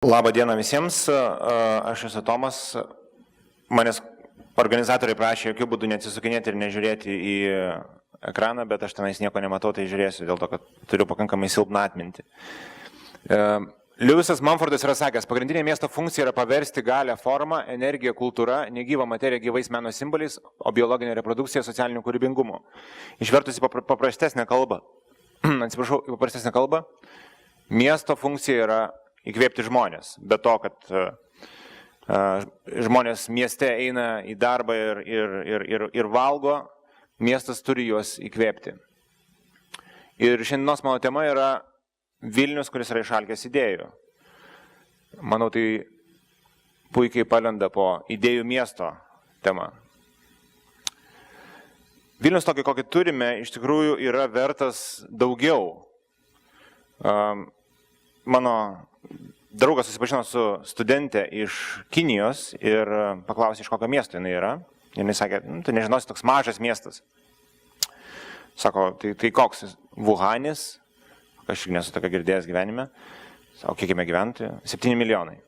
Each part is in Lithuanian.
Labą dieną visiems, aš esu Tomas. Manęs organizatoriai prašė jokių būdų neatsisukinėti ir nežiūrėti į ekraną, bet aš tenais nieko nematau, tai žiūrėsiu dėl to, kad turiu pakankamai silpną atmintį. Lewisas Mumfordas yra sakęs, pagrindinė miesto funkcija yra paversti galią formą, energiją, kultūrą, negyvą materiją gyvais meno simboliais, o biologinė reprodukcija socialiniu kūrybingumu. Išvertus į paprastesnę kalbą, miesto funkcija yra įkvėpti žmonės, be to, kad žmonės mieste eina į darbą ir valgo, miestas turi juos įkvėpti. Ir šiandienos mano tema yra Vilnius, kuris yra išalkęs idėjų. Manau, tai puikiai palenda po idėjų miesto tema. Vilnius tokį, kokį turime, iš tikrųjų yra vertas daugiau. Mano draugas susipažino su studente iš Kinijos ir paklausė, iš kokio miesto jinai yra. Ir jinai sakė, tu nežinosi, toks mažas miestas. Sako, tai koks? Wuhanis? Aš nesu tokia girdėjęs gyvenime. O kiek jame gyventi? 7 milijonai.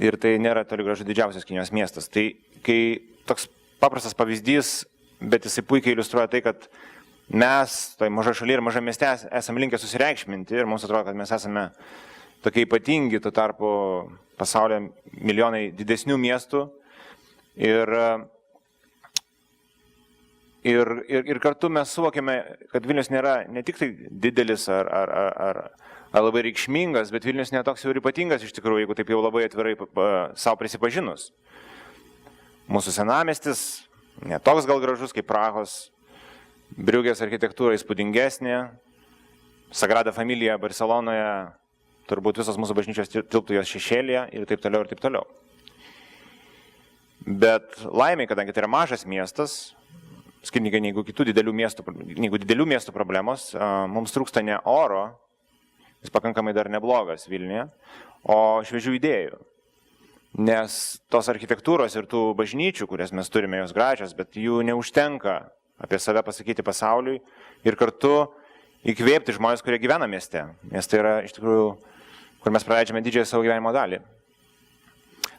Ir tai nėra toli gražu didžiausias Kinijos miestas. Tai kai toks paprastas pavyzdys, bet jisai puikiai iliustruoja tai, kad mes, tai maža šalyje ir maža mieste, esame linkę susireikšminti ir mums atrodo, kad mes esame tokie ypatingi, tuo tarpu pasaulyje milijonai didesnių miestų. Ir kartu mes suvokėme, kad Vilnius nėra ne tik tai didelis ar labai reikšmingas, bet Vilnius netoks jau ir ypatingas iš tikrųjų, jeigu taip jau labai atvirai savo prisipažinus. Mūsų senamiestis netoks gal gražus kaip Prahos, Briugės architektūra įspūdingesnė, Sagrada Familia Barcelonoje, turbūt visos mūsų bažnyčios tilptų jos šešėlyje ir taip toliau ir taip toliau. Bet laimiai, kadangi tai yra mažas miestas, skirtingai negu didelių miestų problemos, mums trūksta ne oro, jis pakankamai dar neblogas Vilniuje, o šviežių idėjų. Nes tos architektūros ir tų bažnyčių, kurias mes turime, jos gražios, bet jų neužtenka apie save pasakyti pasauliui ir kartu įkvėpti žmonės, kurie gyvena mieste. Nes tai yra iš tikrųjų, kur mes praleidžiame didžiąją savo gyvenimo dalį.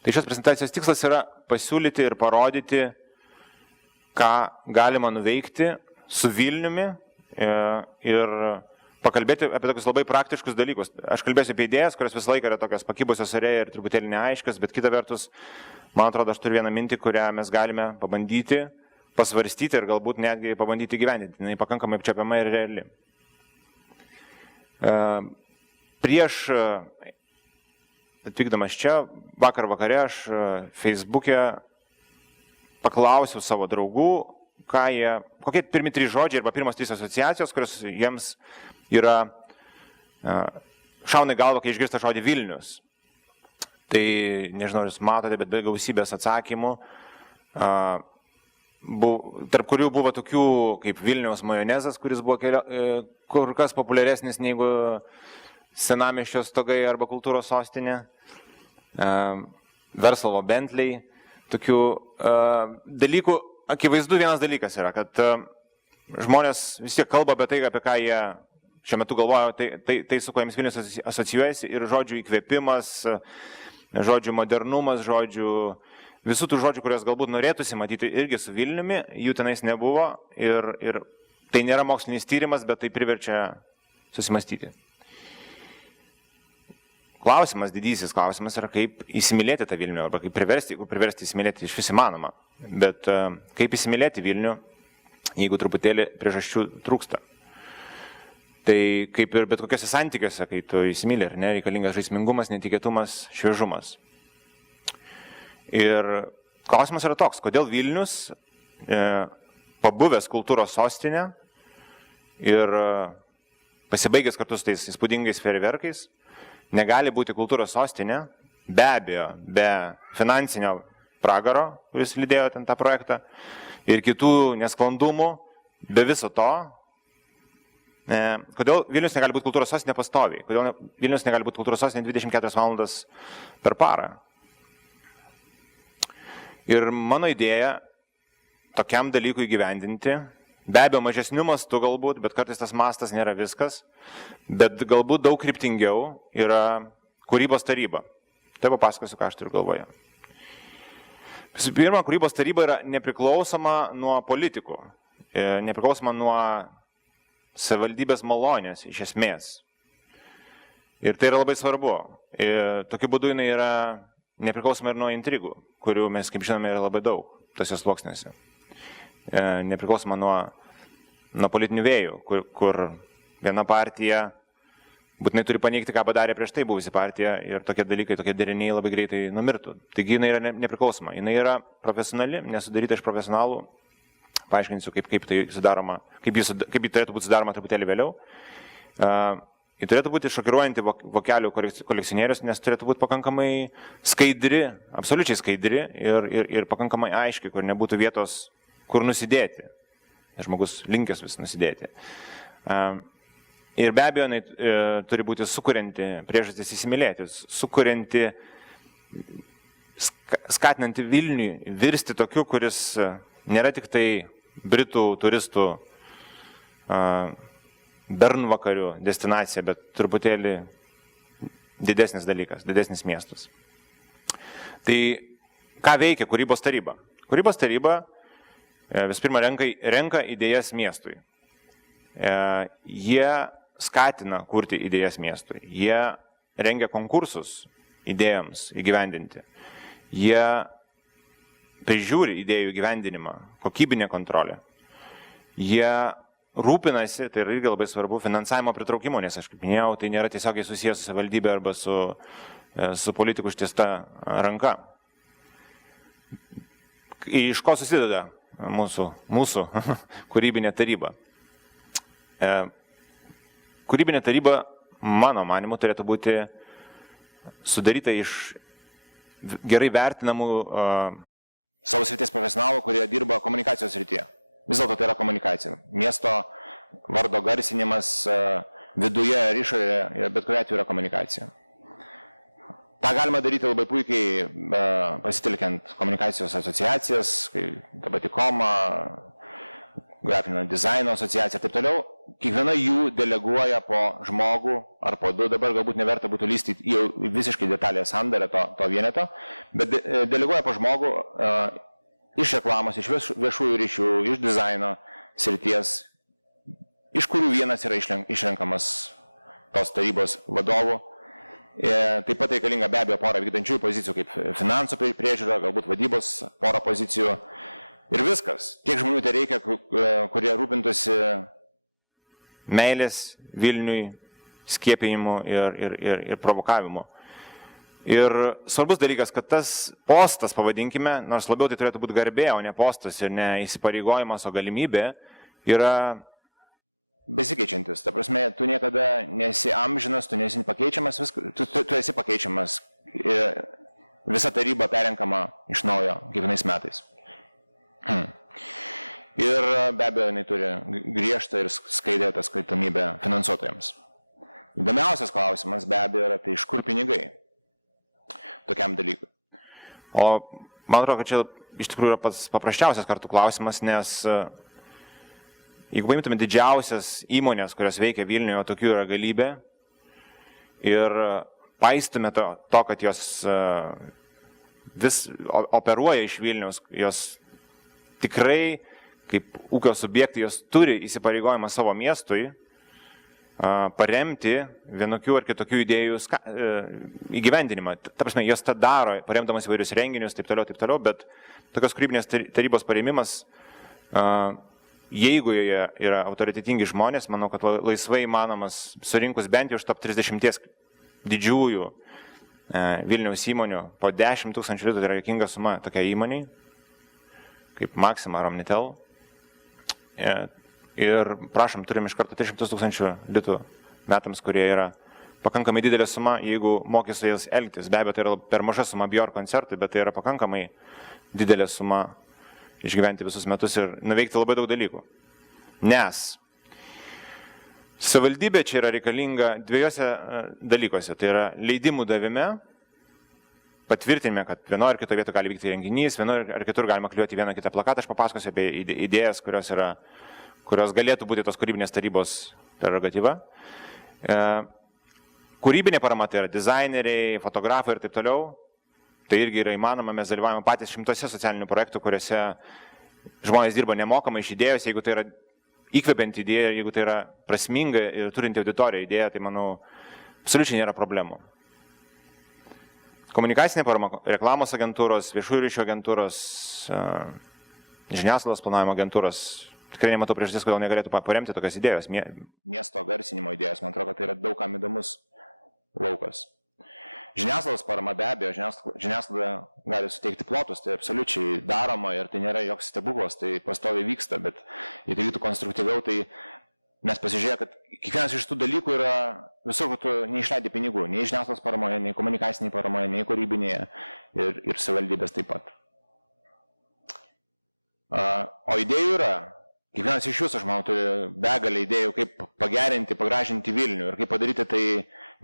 Tai šios prezentacijos tikslas yra pasiūlyti ir parodyti, ką galima nuveikti su Vilniumi ir pakalbėti apie tokius labai praktiškus dalykus. Aš kalbėsiu apie idėjas, kurios visą laiką yra tokios pakibusios ore ir truputėlį neaiškios, bet kita vertus, man atrodo, aš turiu vieną mintį, kurią mes galime pabandyti, pasvarstyti ir galbūt netgi pabandyti gyvendinti. Jinai pakankamai apčiuopiama ir reali. Prieš atvykdamas čia, vakar vakare aš Facebook'e paklausiau savo draugų, kokie pirmi 3 žodžiai arba pirmos 3 asociacijos, kurios jiems yra šauna į galvą, kai išgirsta žodį Vilnius. Tai nežinau, ar jūs matote, bet be gausybės atsakymų, tarp kurių buvo tokių kaip Vilniaus majonezas, kuris buvo kur kas populiaresnis negu senamiesčio stogai arba kultūros sostinė, Verslovo Bentley. Tokių dalykų, akivaizdu vienas dalykas yra, kad žmonės vis tiek kalba apie tai, apie ką jie šiuo metu galvoja, tai su kuo jiems Vilnius asocijuojasi ir žodžių įkvėpimas, žodžių modernumas, visų tų žodžių, kurios galbūt norėtųsi matyti irgi su Vilniumi, jų tenais nebuvo ir tai nėra mokslinis tyrimas, bet tai priverčia susimastyti. Didysis klausimas yra, kaip įsimylėti tą Vilnių, arba kaip priversti įsimylėti iš vis įmanoma. Bet kaip įsimylėti Vilnių, jeigu truputėlį priežasčių trūksta. Tai kaip ir bet kokiuose santykiuose, kai tu įsimylė, ar ne, reikalingas žaismingumas, netikėtumas, šviežumas. Ir klausimas yra toks, kodėl Vilnius, pabuvęs kultūros sostinė ir pasibaigęs kartu su tais įspūdingais fejerverkais, negali būti kultūros sostinė, be abejo, be finansinio pragaro, kuris lydėjo ten tą projektą, ir kitų nesklandumų, be viso to, kodėl Vilnius negali būti kultūros sostinė pastoviai, kodėl Vilnius negali būti kultūros sostinė 24 valandas per parą. Ir mano idėja tokiam dalykui įgyvendinti, be abejo mažesniu mastu galbūt, bet kartais tas mastas nėra viskas, bet galbūt daug kryptingiau yra kūrybos taryba. Tai papasakosiu, ką aš turiu galvoje. Visų pirma, kūrybos taryba yra nepriklausoma nuo politikų, nepriklausoma nuo savivaldybės malonės iš esmės. Ir tai yra labai svarbu. Ir tokiu būdu jinai yra nepriklausoma ir nuo intrigų, kurių mes, kaip žinome, yra labai daug tose sluoksniuose. Nepriklausoma nuo politinių vėjų, kur viena partija būtinai turi paneigti, ką padarė prieš tai buvusi partija ir tokie dalykai, tokie deriniai labai greitai numirtų. Taigi jinai yra nepriklausoma. Jinai yra profesionali, nesudaryta iš profesionalų. Paaiškinsiu, kaip tai sudaroma, kaip ji turėtų būti sudaroma truputėlį vėliau. Ji turėtų būti šokiruojanti vokelių kolekcionierius, nes turėtų būti pakankamai skaidri, absoliučiai skaidri ir pakankamai aiški, kur nebūtų vietos, kur nusidėti. Žmogus linkęs vis nusidėti. Ir be abejo, jinai turi būti sukurianti priežastis įsimylėti, sukurianti, skatinanti Vilnių virsti tokiu, kuris nėra tik tai Britų turistų bernvakarių destinacija, bet truputėlį didesnis dalykas, didesnis miestas. Tai ką veikia kūrybos taryba? Kūrybos taryba vis pirma renka idėjas miestui. Jie skatina kurti idėjas miestui. Jie rengia konkursus idėjams įgyvendinti. Jie prižiūri idėjų įgyvendinimą, kokybinę kontrolę. Jie rūpinasi, tai yra irgi labai svarbu, finansavimo pritraukimu, nes aš kaip minėjau, tai nėra tiesiogiai susijęs su savivaldybė arba su politikų ištiesta ranka. Iš ko susideda mūsų kūrybinė taryba? Kūrybinė taryba, mano manimu, turėtų būti sudaryta iš gerai vertinamų savo srities profesionalų, kurie dirba komunikacijos srityje. Vis dėlto tai yra komunikacija. Miesto vardo garsinimas viduje ir išorėje, bet kuriuo atveju yra komunikacija. Ta galima daryti labai puikiai pasitelkiant komunikacijos asociacijas, kaip ta pati Koma, grafinio dizaino asociacija ir taip toliau. Kiekviena jų deleguoja po žmogų ar po du, dabar galbūt neverta būtų lysti į visiškai detalę sandarę to vieneto, bet deleguoja po žmogų iš reklamos, iš viešųjų ryšių, iš dizaino srities, iš kurių vienas yra išrenkamas tos tarybos vadovų. Taip pat reikalinga be abejo pora vykdančiųjų pozicijų, kaip finansų priežiūra, galbūt vadybos pora pozicijų ir viskas. Kiek žmonių tai reikia, kurie rūpintųsi meilės Vilniui, skiepijimu ir provokavimu. Ir svarbus dalykas, kad tas postas, pavadinkime, nors labiau tai turėtų būti garbė, o ne postas ir ne įsipareigojimas, o galimybė, yra besikeičiantis. Ta prasme, tu niekada nesi amžinas, tu nesi pakeičiamas, tu esi pakeičiamas. Visa taryba perrenkama iš naujo kiekvienais metais. Ir be abejo, jinai turi griežtą ir skaidrę atskaitomybę finansuotojams. Įdomiausias klausimas be abejo yra, tai iš kur pinigai tokiam dalykui. O man atrodo, kad čia iš tikrųjų yra pats paprasčiausias kartų klausimas, nes jeigu paimtume didžiausias įmonės, kurios veikia Vilniuje, o tokių yra galybė, ir paistume to, kad jos vis operuoja iš Vilniaus, jos tikrai kaip ūkio subjektai, jos turi įsipareigojimą savo miestui paremti vienokių ar kitokių idėjų įgyvendinimą. Ta prasme, jos tą daro, paremdamas įvairius renginius, taip toliau, bet tokios kūrybinės tarybos paremimas, jeigu joje yra autoritetingi žmonės, manau, kad laisvai įmanomas surinkus bent jau iš top 30 didžiųjų Vilniaus įmonių po 10 000 litų, tai yra jokinga suma tokia įmoniai, kaip Maxima ar Omnitel. Ir prašom, turim iš karto 300 000 litų metams, kurie yra pakankamai didelė suma, jeigu moki su jais elgtis. Be abejo, tai yra per maža suma Bjork koncertui, bet tai yra pakankamai didelė suma išgyventi visus metus ir nuveikti labai daug dalykų. Nes savivaldybė čia yra reikalinga dviejose dalykuose. Tai yra leidimų davime, patvirtinime, kad vienoje ar kitoje vietoje gali vykti renginys, vienoje ar kitur galima kliuoti vieną kitą plakatą. Aš papasakosiu apie idėjas, kurios galėtų būti tos kūrybinės tarybos prerogatyva. Kūrybinė parama tai yra dizaineriai, fotografai ir taip toliau. Tai irgi yra įmanoma, mes dalyvavome patys 100 socialinių projektų, kuriuose žmonės dirba nemokamai iš idėjos, jeigu tai yra įkvepianti idėja, jeigu tai yra prasminga ir turinti auditoriją idėja, tai manau, absoliučiai nėra problemų. Komunikacinė parama, reklamos agentūros, viešųjų ryšių agentūros, žiniasklaidos planavimo agentūros, tikrai nematau priežasties, kodėl negalėtų paremti tokias idėjos, miesto garsinimo idėjos, man atrodo, kad tai yra daug kam įdomus laukas. Žiniasklaidos parama be abejo, žiniasklaida gali suteikti plotus, tai absoliučiai daroma ir tai nėra joks stebuklas, tai pastoviai vyksta, bet jei tai vyktų konstruktyviau, tai mes pasižiūrėjome, kad kiekvienas iš tų dalykų yra visur, kur tu neišleidi pinigų, nei žiniasklaidos paramoje, nei komunikaciniai paramoje, nei kūrybinėje ir savivaldybės taip pat. O idėjų yra. Kiekvienas iš jūsų, aš manau, turi begalę idėjų, kaip pagerinti, pagražinti Vilnių ir kaip padaryti tai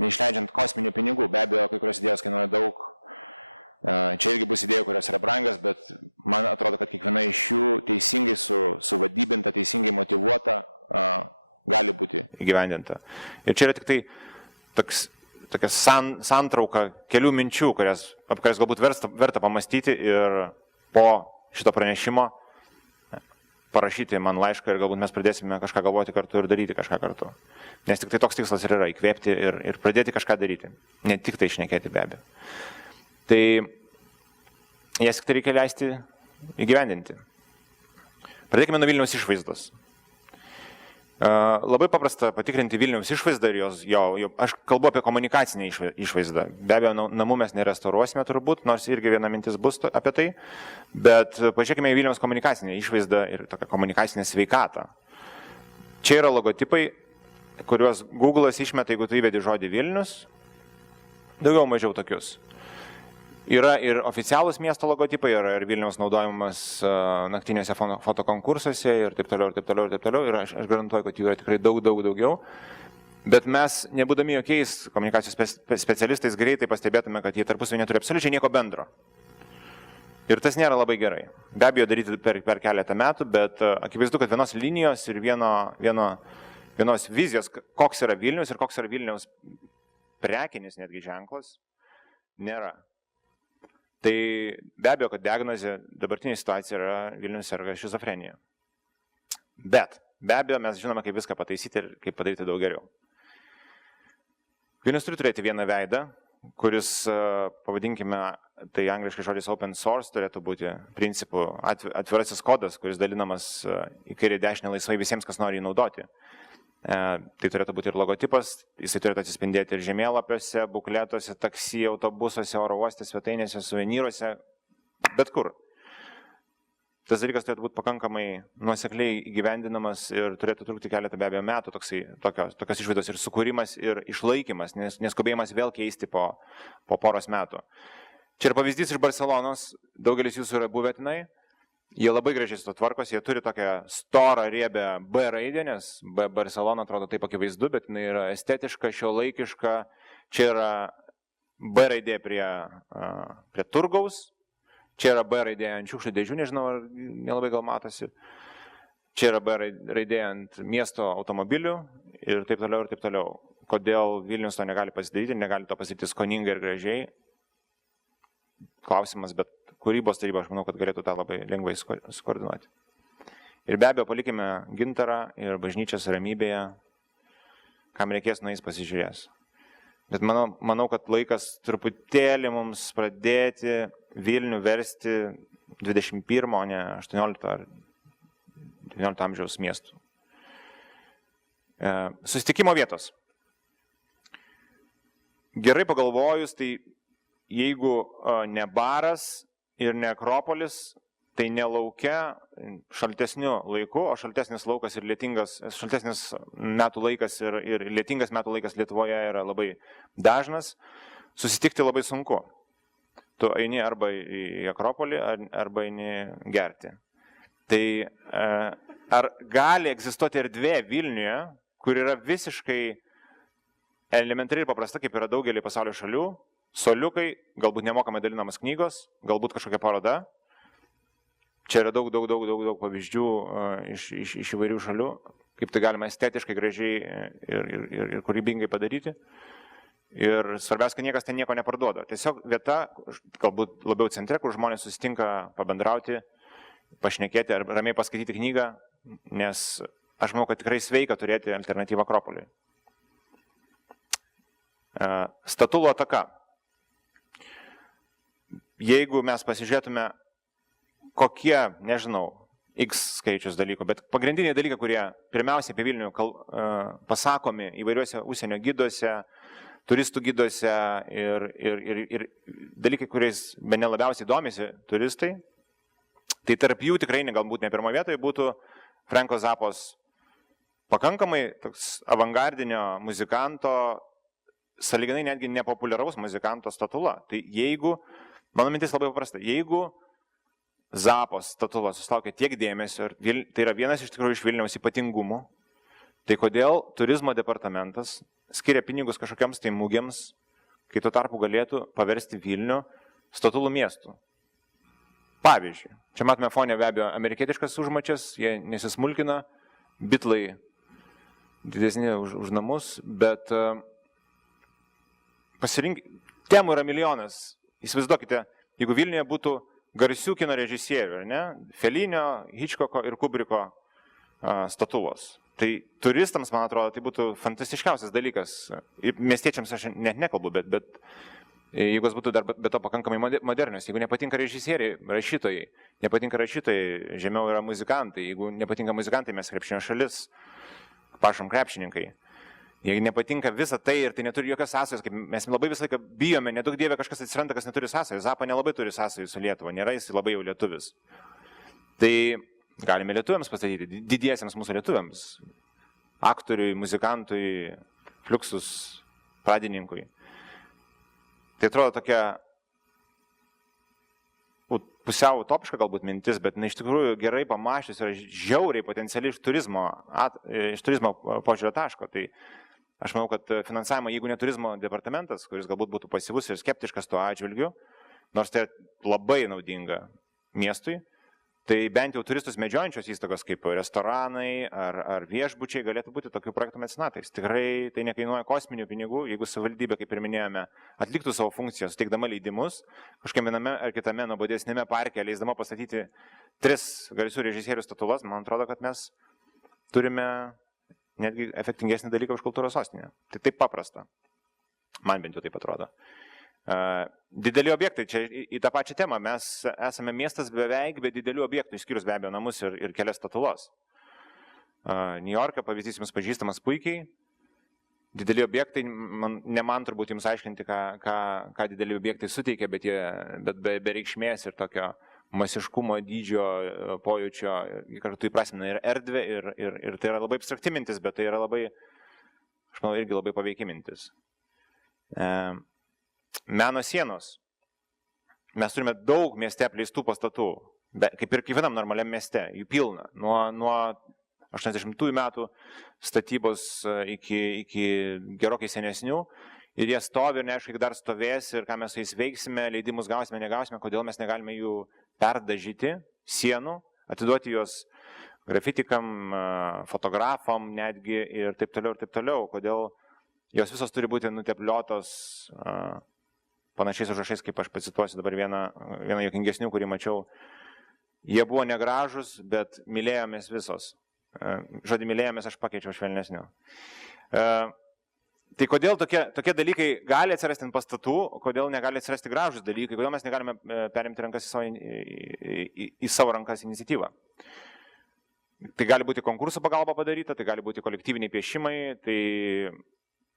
neišleidžiant kosminių pinigų. Be abejo, kai kurios idėjos kainuoja daug. Čia irgi bus idėjų, kurios yra brangios, bet man atrodo, kad kiekviena iš jų teisingai suvadybinta, teisingai motyvuota gali būti įgyvendinta. Ir čia yra tik tai tokia santrauka kelių minčių, apie kurias galbūt verta pamastyti ir po šito pranešimo parašyti man laišką ir galbūt mes pradėsime kažką galvoti kartu ir daryti kažką kartu. Nes tik tai toks tikslas ir yra - įkvėpti ir pradėti kažką daryti. Ne tik tai šnekėti be abejo. Tai jas tik tai reikia leisti įgyvendinti. Pradėkime nuo Vilniaus išvaizdos. Labai paprasta patikrinti Vilniaus išvaizdą ir aš kalbu apie komunikacinę išvaizdą. Be abejo, namų mes nerestauruosime turbūt, nors irgi viena mintis bus apie tai, bet pažiūrėkime į Vilniaus komunikacinę išvaizdą ir tokią komunikacinę sveikatą. Čia yra logotipai, kuriuos Google'as išmeta, jeigu tu įvedi žodį Vilnius, daugiau mažiau tokius. Yra ir oficialūs miesto logotipai, yra ir Vilniaus naudojimas naktiniuose fotokonkursuose ir taip toliau, ir taip toliau, ir taip toliau. Ir aš garantuoju, kad jų yra tikrai daugiau. Bet mes, nebūdami jokiais komunikacijos specialistais, greitai pastebėtume, kad jie tarpusavį neturi absoliučiai nieko bendro. Ir tas nėra labai gerai. Be abejo, daryti per keletą metų, bet akivaizdu, kad vienos linijos ir vienos vizijos, koks yra Vilnius ir koks yra Vilniaus prekinis netgi ženklas, nėra. Tai be abejo, kad diagnozė dabartinė situacija yra Vilnius serga šizofrenija. Bet be abejo, mes žinome, kaip viską pataisyti ir kaip padaryti daug geriau. Vilnius turi turėti vieną veidą, kuris, pavadinkime, tai angliškai žodis open source turėtų būti principų atvirasis kodas, kuris dalinamas į kairę dešinę laisvai visiems, kas nori jį naudoti. Tai turėtų būti ir logotipas, jisai turėtų atsispindėti ir žemėlapiuose, bukletuose, taksi, autobusuose, oro uoste, svetainėse, suvenyruose, bet kur. Tas dalykas turėtų būti pakankamai nuosekliai įgyvendinamas ir turėtų trukti keletą be abejo metų tokios išvaizdos ir sukūrimas ir išlaikymas, neskubėjimas vėl keisti po poros metų. Čia yra pavyzdys iš Barcelonos, daugelis jūsų yra buvę tenai. Jie labai gražiai su to tvarkos, jie turi tokią storą riebę B raidę, nes Barcelona atrodo taip akivaizdu, bet jinai yra estetiška, šiuolaikiška. Čia yra B raidė prie turgaus, čia yra B raidė ant šiukšlių dėžių, nežinau, ar nelabai gal matosi. Čia yra B raidė ant miesto automobilių ir taip toliau ir taip toliau. Kodėl Vilnius to negali pasidaryti, negali to pasidaryti skoningai ir gražiai? Klausimas, bet kūrybos taryba, aš manau, kad galėtų tą labai lengvai skoordinuoti. Ir be abejo, palikime gintarą ir bažnyčias ramybėje, kam reikės, nueis pasižiūrės. Bet manau, kad laikas truputėlį mums pradėti Vilnių versti 21, o ne 18 ar 19 amžiaus miestų. Susitikimo vietos. Gerai pagalvojus, tai jeigu ne baras ir ne Akropolis, tai ne lauke šaltesniu laiku, o šaltesnis laukas ir šaltesnis metų laikas ir lietingas metų laikas Lietuvoje yra labai dažnas, susitikti labai sunku. Tu eini arba į Akropolį, arba eini gerti. Tai ar gali egzistuoti erdvė Vilniuje, kur yra visiškai elementariai ir paprasta, kaip yra daugelį pasaulio šalių, soliukai, galbūt nemokamai dalinamas knygos, galbūt kažkokia paroda. Čia yra daug pavyzdžių iš įvairių šalių, kaip tai galima estetiškai, gražiai ir kūrybingai padaryti. Ir svarbiausia, kad niekas ten nieko neparduoda. Tiesiog vieta, galbūt labiau centre, kur žmonės susitinka pabendrauti, pašnekėti ar ramiai paskaityti knygą, nes aš manau, kad tikrai sveika turėti alternatyvą Akropoliui. Statulų ataka. Jeigu mes pasižiūrėtume, kokie, nežinau, X skaičius dalykų, bet pagrindiniai dalykai, kurie pirmiausia apie Vilnių pasakomi įvairiuose užsienio giduose, turistų giduose ir dalykai, kuriais bene labiausiai domisi turistai, tai tarp jų tikrai galbūt ne pirmo vietoje būtų Franko Zappos pakankamai toks avangardinio muzikanto, sąlyginai netgi nepopuliaraus muzikanto statula. Tai jeigu, mano mintis labai paprasta, jeigu Zappos statula susilaukia tiek dėmesio, ir tai yra vienas iš tikrųjų iš Vilniaus ypatingumų, tai kodėl turizmo departamentas skiria pinigus kažkokiams tai mūgiams, kai tuo tarpu galėtų paversti Vilnių statulų miestų. Pavyzdžiui, čia matome fone be abejo amerikietiškas užmačias, jie nesismulkina, bitlai didesni už namus, bet temų yra milijonas. Įsivaizduokite, jeigu Vilniuje būtų garsių kino režisierių, ne? Felinio, Hitchcocko ir Kubriko statulos. Tai turistams, man atrodo, tai būtų fantastiškiausias dalykas. Miestiečiams aš net nekalbu, bet jeigu jis būtų dar be to pakankamai modernios, jeigu nepatinka režisieriai, rašytojai, nepatinka rašytojai, žemiau yra muzikantai, jeigu nepatinka muzikantai, mes krepšinio šalis, prašom krepšininkai. Jeigu nepatinka visa tai ir tai neturi jokios sąsajos, kaip mes labai visą laiką bijome, nedaug dievė kažkas atsiranda, kas neturi sąsajos. Zappa nelabai turi sąsajų su Lietuva, nėra jis labai jau lietuvis. Tai galime lietuviams pastatyti, didiesiems mūsų lietuviams, aktoriui, muzikantui, Fluxus pradininkui. Tai atrodo tokia pusiau utopiška galbūt mintis, bet iš tikrųjų gerai pamačius yra žiauriai potencialiai iš turizmo požiūrio taško. Tai aš manau, kad finansavimą, jeigu ne turizmo departamentas, kuris galbūt būtų pasyvus ir skeptiškas tuo atžvilgiu, nors tai labai naudinga miestui, tai bent jau turistus medžiojančios įstaigos kaip restoranai ar viešbučiai galėtų būti tokių projektų mecenatais. Tikrai tai nekainuoja kosminių pinigų, jeigu savivaldybė, kaip ir minėjome, atliktų savo funkciją, suteikdama leidimus, kažkiam viename ar kitame nuobodesnėme parke, leisdama pastatyti 3 garsių režisierių statulas, man atrodo, kad mes turime netgi efektingesnį dalyką už kultūros sostinę. Tai taip paprasta. Man bent jau taip atrodo. Dideli objektai, čia į tą pačią temą, mes esame miestas beveik be didelių objektų, išskyrus be abejo namus ir kelias statulos. New York'e pavyzdys jums pažįstamas puikiai, dideli objektai, ne man turbūt jums aiškinti, ką dideli objektai suteikia, bet be reikšmės ir tokio masiškumo dydžio pojūčio, kartu įprasmina ir erdvę, ir tai yra labai abstrakti mintis, bet tai yra labai, aš manau, irgi labai paveikia mintis. Meno sienos. Mes turime daug mieste apleistų pastatų, kaip ir kiekvienam normaliam mieste, jų pilna. Nuo 80-ųjų metų statybos iki gerokai senesnių. Ir jie stovi ir neaišku, kiek dar stovės ir ką mes su jais veiksime, leidimus gausime, negausime, kodėl mes negalime jų perdažyti sienų, atiduoti juos grafitikam, fotografam netgi ir taip toliau, kodėl jos visos turi būti nutepliotos panašiais užrašais, kaip aš pacituosiu dabar vieną juokingesnių, kurį mačiau. Jie buvo negražus, bet mylėjomės visos. Žodį mylėjomės aš pakeičiau švelnesniu. Tai kodėl tokie dalykai gali atsirasti ant pastatų, kodėl negali atsirasti gražus dalykai, kodėl mes negalime perimti rankas į savo rankas iniciatyvą. Tai gali būti konkursų pagalba padaryta, tai gali būti kolektyviniai piešimai, tai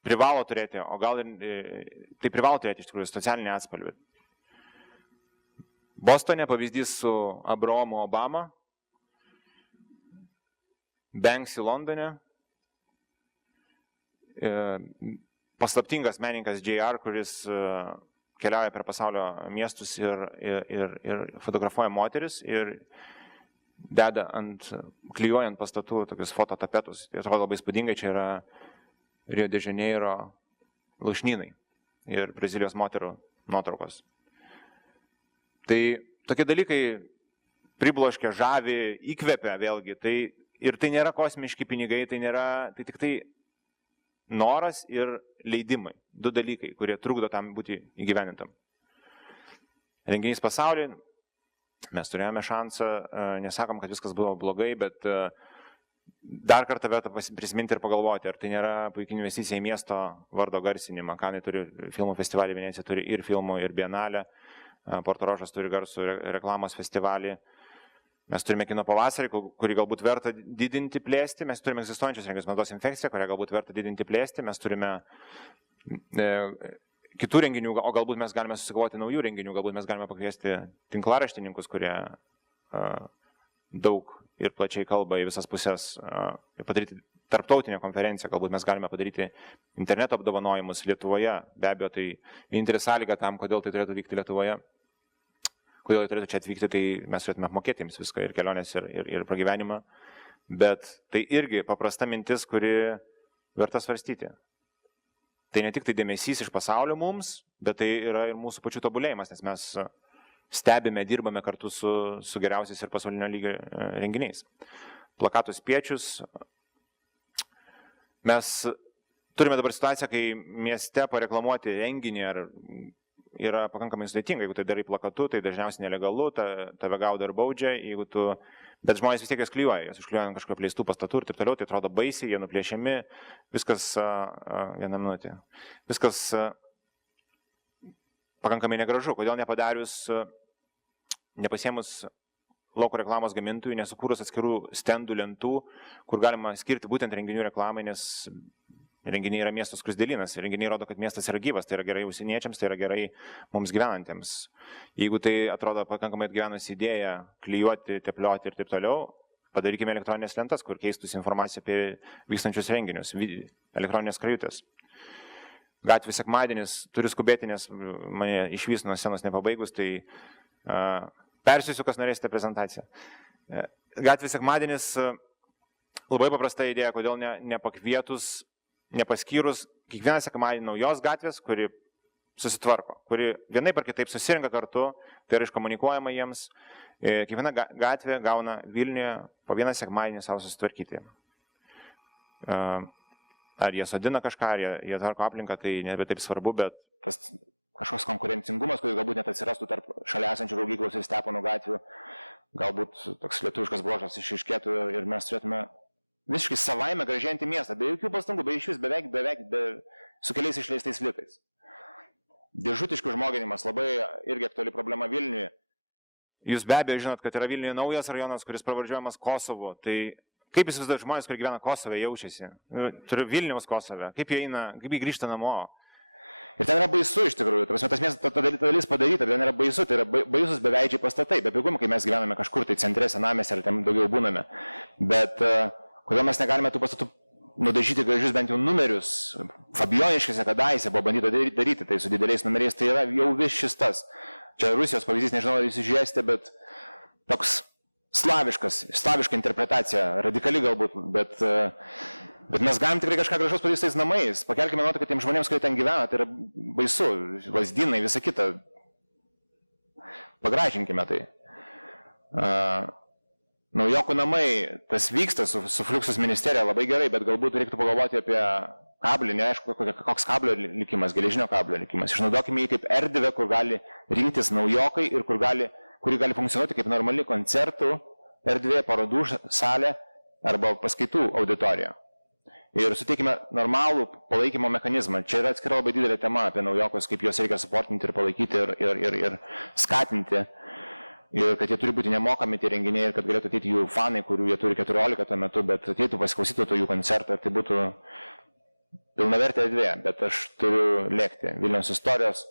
privalo turėti, o gal ir tai privalo turėti iš tikrųjų socialinį atspalvį. Bostone pavyzdys su Abraomu Obama, Banksy Londone, paslaptingas menininkas JR, kuris keliauja per pasaulio miestus ir fotografuoja moteris ir deda klijuojant pastatų tokius fototapetus. Tai atrodo labai spūdingai, čia yra Rio de Janeiro lūšnynai ir Brazilijos moterų nuotraukos. Tai tokie dalykai pribloškia, žavi, įkvepia vėlgi. Ir tai nėra kosmiški pinigai, tai tik tai noras ir leidimai. Du dalykai, kurie trukdo tam būti įgyvenintam. Renginys pasaulyje, mes turėjome šansą, nesakom, kad viskas buvo blogai, bet dar kartą verta prisiminti ir pagalvoti, ar tai nėra puikia investicija į miesto vardo garsinimą. Kanai turi filmų festivalį, Venecija turi ir filmų, ir bienalę, Porto Rožas turi garsų reklamos festivalį. Mes turime kino pavasarį, kurį galbūt verta didinti, plėsti. Mes turime egzistuojančius renginius, mados infekciją, kurią galbūt verta didinti, plėsti. Mes turime kitų renginių, o galbūt mes galime susigalvoti naujų renginių, galbūt mes galime pakviesti tinklaraštininkus, kurie daug ir plačiai kalba į visas pusės, ir padaryti tarptautinę konferenciją, galbūt mes galime padaryti interneto apdovanojimus Lietuvoje. Be abejo, tai vienintelė sąlyga tam, kodėl tai turėtų vykti Lietuvoje. Kodėl turėtų čia atvykti, tai mes turėtume apmokėti jums viską, ir kelionės, ir pragyvenimą. Bet tai irgi paprasta mintis, kuri verta svarstyti. Tai ne tik tai dėmesys iš pasaulio mums, bet tai yra ir mūsų pačių tobulėjimas, nes mes stebime, dirbame kartu su geriausiais ir pasaulinio lygio renginiais. Plakatų spiečius. Mes turime dabar situaciją, kai mieste pareklamuoti renginį yra pakankamai sudėtinga. Jeigu tai darai plakatu, tai dažniausiai nelegalu, tave gaudo ir baudžia, bet žmonės vis tiek jas klijuoja, jas užklijuoja ant kažkokio apleistų pastatų ir taip toliau, tai atrodo baisiai, jie nuplėšiami, viskas, vieną minutę, viskas pakankamai negražu. Kodėl nepadarius, nepasiemus lauko reklamos gamintojų, nesukūrus atskirų stendų lentų, kur galima skirti būtent renginių reklamai, nes renginiai yra miesto skruzdėlynas, renginiai rodo, kad miestas yra gyvas, tai yra gerai užsieniečiams, tai yra gerai mums gyvenantiems. Jeigu tai atrodo pakankamai atgyvenusi idėja, klijuoti, teplioti ir taip toliau, padarykime elektroninės lentas, kur keistųsi informacija apie vykstančius renginius, elektroninės skrajutės. Gatvių sekmadienis, turiu skubėti, nes mane išvis nuo scenos nepabaigus, tai persiųsiu, kas norėsite prezentaciją. Gatvių sekmadienis labai paprasta idėja, kodėl nepakvietus, nepaskyrus kiekvieną sekmadienį naujos gatvės, kuri susitvarko, kuri vienaip ar kitaip susirinka kartu, tai yra iškomunikuojama jiems. Kiekviena gatvė gauna Vilniuje po vieną sekmadienį savo susitvarkyti. Ar jie sodina kažką, ar jie tvarko aplinką, tai nebe taip svarbu, bet tas kažkoks konkurencingumas, kuris galbūt net atsirastų tarp šalia esančių Raugyklos ir Steponų gatvių, galbūt toks lietuviškas bruožas išryškėtų ir mes turėtume visiškai savaime gražėjantį miestą, be jokių pastangų, be išvis beveik su keliais išleistais litais. Dėžutiškų žmoginimas labai irgi aktuali problema Vilniuje. Jūs be abejo žinot, kad yra Vilniuje naujas rajonas, kuris pravardžiuojamas Kosovu. Tai kaip jūs vis dar žmonės, kurie gyvena Kosove, jaučiasi? Turiu Vilniaus Kosove. Kaip jie grįžta namo? Ir ten yra baisu iš tikrųjų. Tas miestas, ta dalis padaryta, ten yra baisu, tai yra baisus beveidžiai pastatai. Be pigumų, kai mes gyvename kažkur tai centre, senamėse ir ten daugiau būname. Bet kodėl mes negalime tų pastatų nudažyti gražius bent jau numerius? Fabijoniškėse kadaise buvo bandyta daryti tai su dideliais numeriais, tai yra jau vis šis tas. Čia Rusijos pavyzdys, nežinau, ar jūs žiūrėsite, bet toks slaviška interpretacija, radikali galbūt, bet mes galim tikrai kažką gražaus padaryti tais namais. Pakelkime nuotaiką tiems žmonėms, kurie ten gyvena, tai yra baisu, lazdynai, visa kita. Pagražinkime tai. Naujokų namai, tas vyksta su Fluxus ministerija labai gerai, bet galbūt reiktų pagalvoti apie kablį, neaišku, koks kablio likimas, geležinio kablio likimas. Išnaudokime jį kaip erdvę, kur gali rinktis naujokai ir kuri gali funkcionuoti kaip normali koncertų erdvė, parodų salė arba paskaitų auditorija. Ir suteikime normalų palaikymo mechanizmą. Čia yra atskira labai didelė tema apie naujokus, kaip juos reikia suportinti ir palaikyti ir skatinti. Ir kad jie turi būti nemokami tie renginiai ir kad galėtų ateiti jų fanai, kurių jie turi 14 tuo metu, bet ateitų pasiklausytų to jų koncertą ir tai būtų pilnavertė erdvė. Bet aš turiu lėkti. Vilniaus istorijos,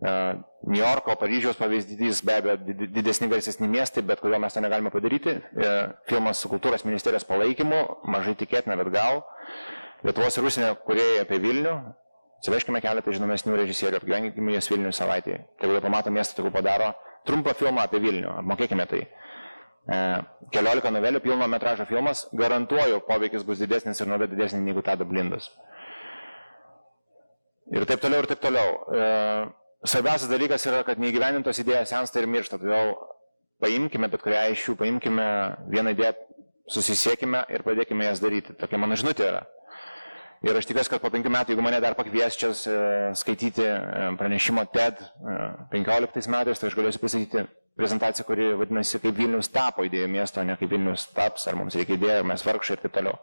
New Yorko, Paryžiaus pavyzdys, be abejo, didesni garsesni miestai, bet kodėl mes to negalime padaryti. Filmas su kultūros ministerijos palaikymu, mažai tikėtina, bet gal. Lietuvos ir užsienio kūrėjai apie Vilnių. Atsiveškime keletą žinomesnių režisierių, apgyvenkime jas Vilnių savaitėje. Tegul jie pamato miestą, tegul padaro trumpą filmą apie Vilnių, apmokėkime tai. 14 novelių, pilno metražo filmas, garantuoju, poveikis bus didesnis ir nauda didesnė negu Tado Blindos. Ir taip toliau, ir taip toliau. Svarbiausias dalykas yra, kad neįgyvenintos idėjos sensta ir miršta, todėl paimkime bet kurią iš jų, paimkime vieną idėją, susisiekime ir pradėkime jas daryti. Tokia mano žinutė yra. Ir aš tikiuosi, kad po 5 metų, jeigu mane dar pakvies čia skaityti pranešimo TED 15 metais, tai aš galėsiu pasakyti prezentaciją, kuri vadinasi, kaip Vilnius tapo idėjų miesto, ne kaip Vilnius taps, ar mums reikia idėjų, ar mes vargšai ir taip toliau.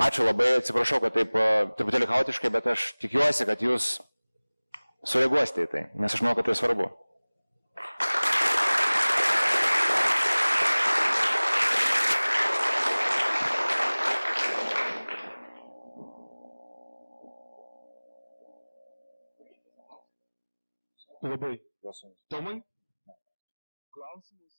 Ačiū labai, atsiprašau, kad taip truputėlį chaotiškai, bet aš tikiuosi, kad jūs sureaguosite į tai, nes aš manau, kad tai svarbu. Labai. Tomai? Klausimus?